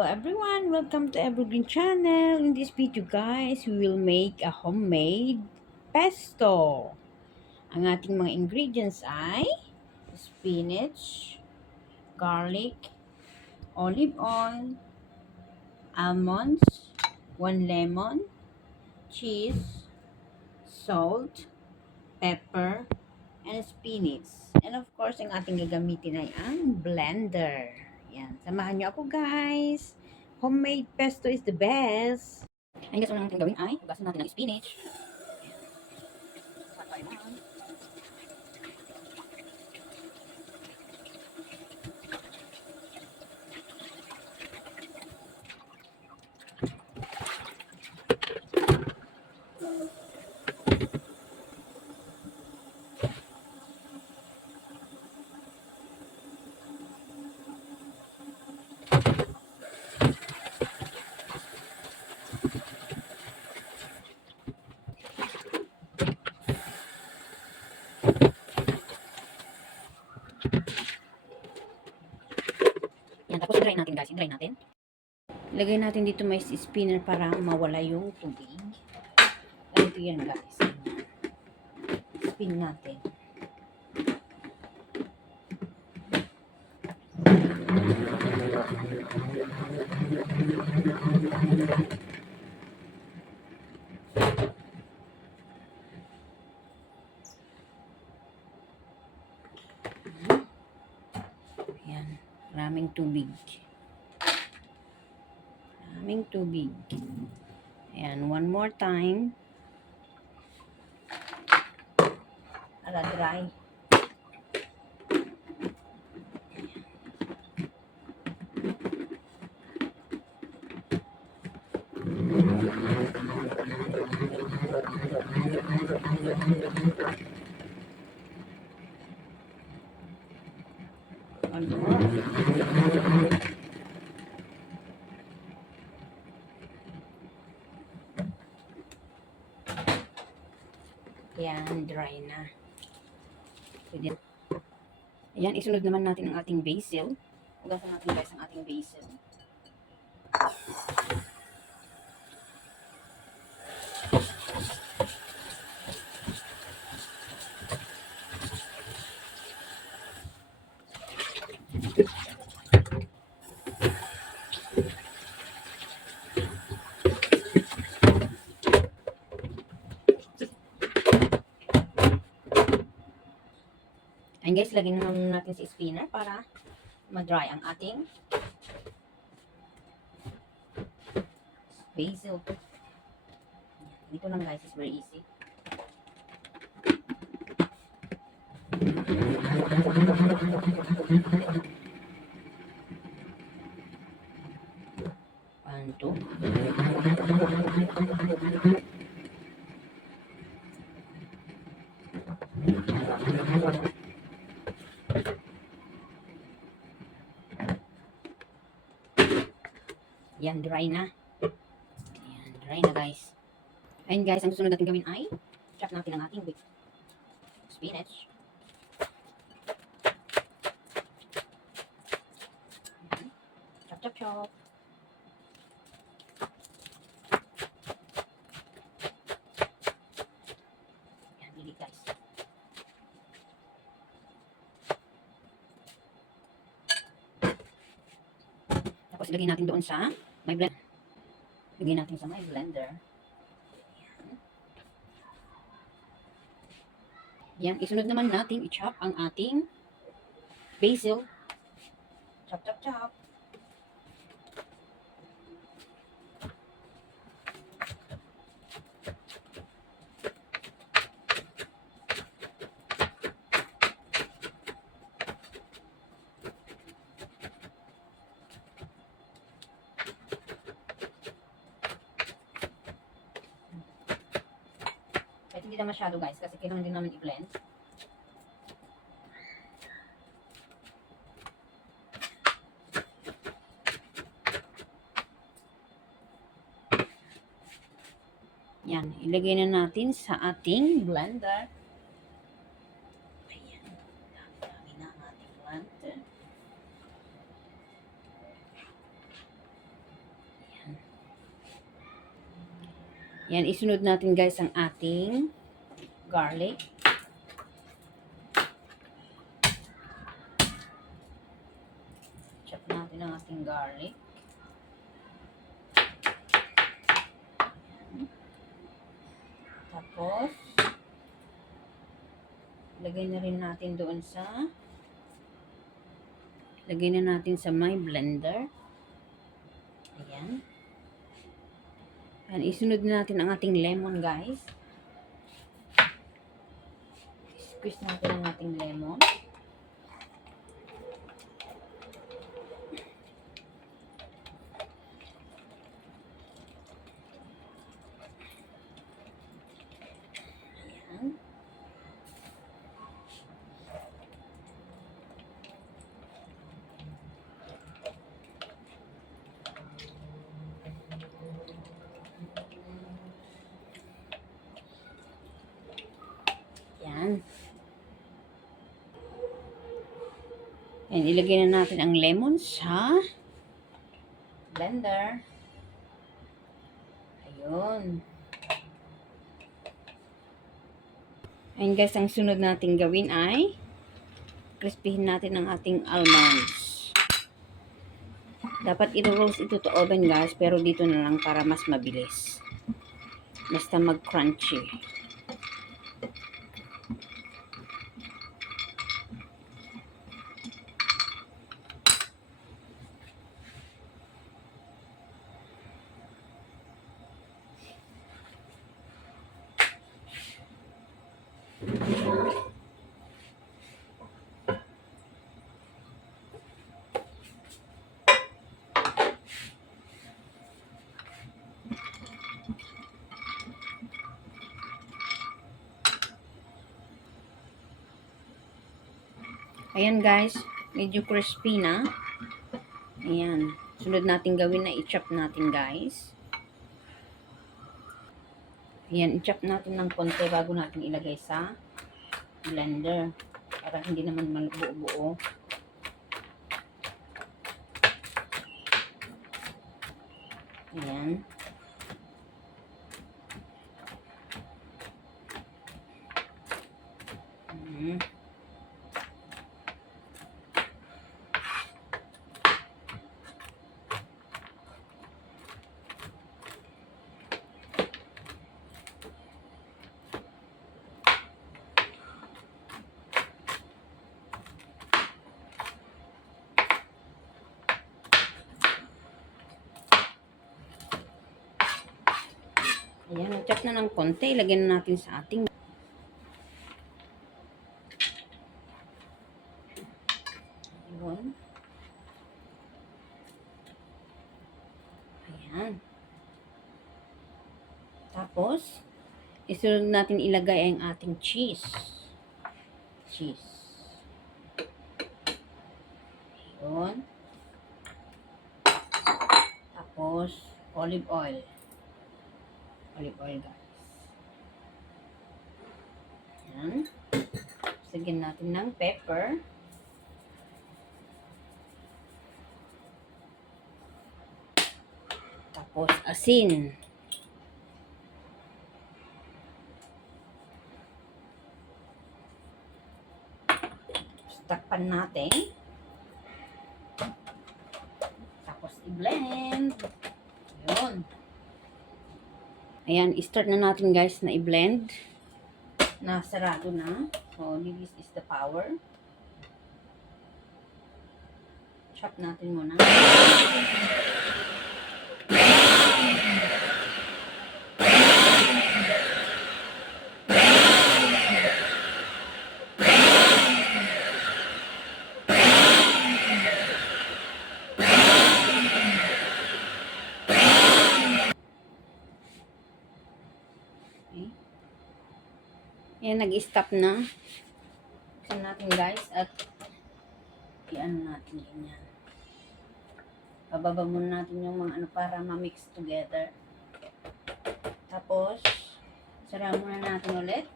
Hello everyone, welcome to Evergreen Channel. In this video guys, we will make a homemade pesto. Ang ating mga ingredients ay spinach, garlic, olive oil, almonds, 1 lemon, cheese, salt, pepper, and spinach. And of course, ang ating gagamitin ay ang blender. Yan, samahan niyo ako guys. Homemade pesto is the best. Ayun guys, unang natin gawin ay hugasan natin ang spinach. Sakay lang. Yan, tapos i-dry natin guys, i-dry natin. Lagay natin dito may spinner para mawala yung tubig. Ganito yan guys. Spin natin. Yan, maraming tubig. Maraming tubig. Ayan, one more time. Para dry. Yan, dry na. Pwede. Ayan, isunod naman natin ang ating basil. Hugasan natin guys ang ating basil. Ayan guys, lagyan na natin sa spinner para ma-dry ang ating basil. Dito lang guys, is very easy. One, two. Yan, dry na. Yan, dry na guys. Ayun guys, ang susunod natin gawin ay chop natin ang ating spinach. Chop, chop, chop. Yan, dili guys. Tapos ilagay natin doon sa may blender. Ilagay natin sa may blender. Yan, isunod naman natin i-chop ang ating basil. Chop, chop, chop. Kahit hindi na masyado guys, kasi kailangan din namin i-blend. Yan, ilagay na natin sa ating blender. Ayan, dami na ang ating blender. Yan, isunod natin guys ang ating garlic. Chop natin ang ating garlic. Tapos, lagay na rin natin doon sa my blender. Ayan. Ayan, isunod natin ang ating lemon guys. Squeeze natin ang ating lemon. Ayan. Ayan. Ayan, ilagay na natin ang lemon sa blender. Ayun. Ayun guys, ang sunod natin gawin ay crispyhin natin ang ating almonds. Dapat i-roast ito to oven guys, pero dito na lang para mas mabilis. Basta mag-crunchy. Ayan guys, medyo crispy na. Ayan. Sunod natin gawin na i-chop natin guys. Ayan, i-chop natin ng konti bago natin ilagay sa blender. Para hindi naman mabuo-buo. Ayan. Ayan, na-chop na ng konti. Ilagyan na natin sa ating Ayan. Ayan. Tapos, isunod natin ilagay ang ating cheese. Ayan. Tapos, olive oil. Guys. Ayan. Sagyan natin ng pepper. Tapos, asin. Takpan natin. Tapos, i-blend. Ayan. Ayan, i-start na natin guys na i-blend. Nasarado na. So, this is the power. Chop natin muna. Ayan, nag-stop na. Buksan natin guys at i-ano natin ganyan. Bababa muna natin yung mga ano para ma-mix together. Tapos, sara muna natin ulit.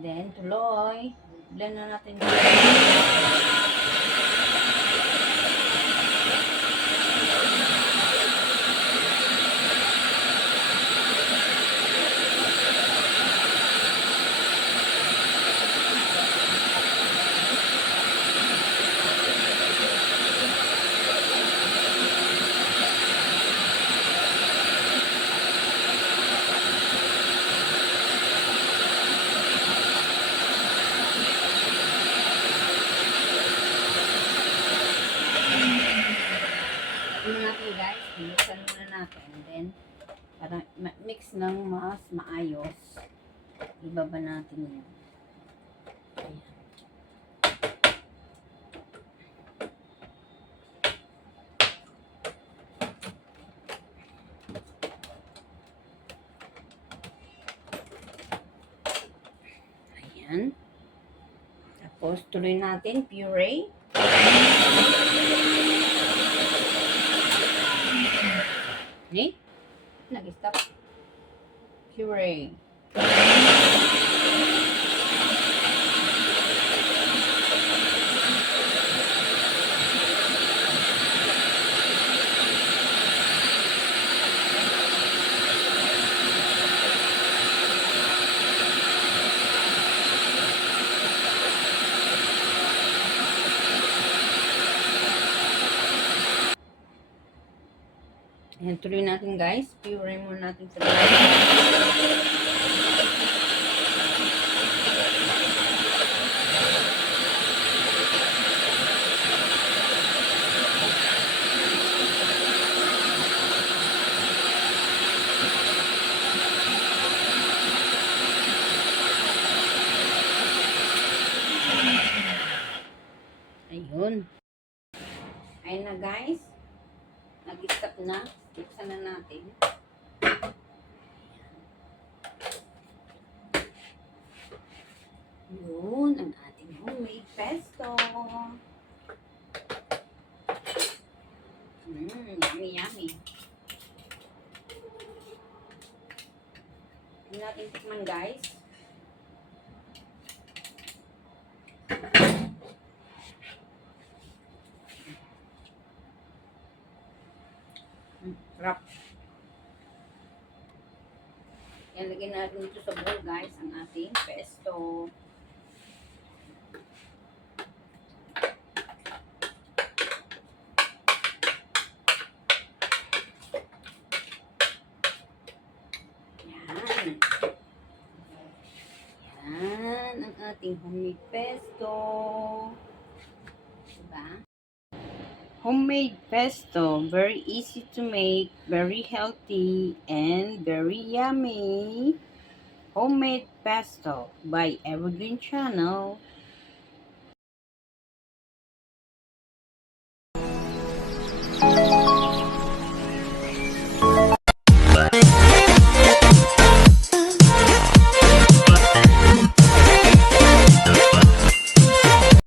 Then, tuloy. Blend na natin. ng mas maayos. Ibaba natin yan. Ayan. Ayan. Tapos, tuloy natin, puree. Okay? Nag-stop. Puree. Ayan, tuloy natin guys. Puree muna natin sa ayun. Ayun na guys. Nag-stop na. Buksan na natin. Yun, ang ating homemade pesto. Yummy, yummy. Hindi natin tikman guys. Sarap. Yan, lagyan natin ito sa bowl guys, ang ating pesto. Yan. Yan, ang ating homemade pesto. Diba? Homemade pesto, very easy to make, very healthy, and very yummy. Homemade pesto by Evergreen Channel.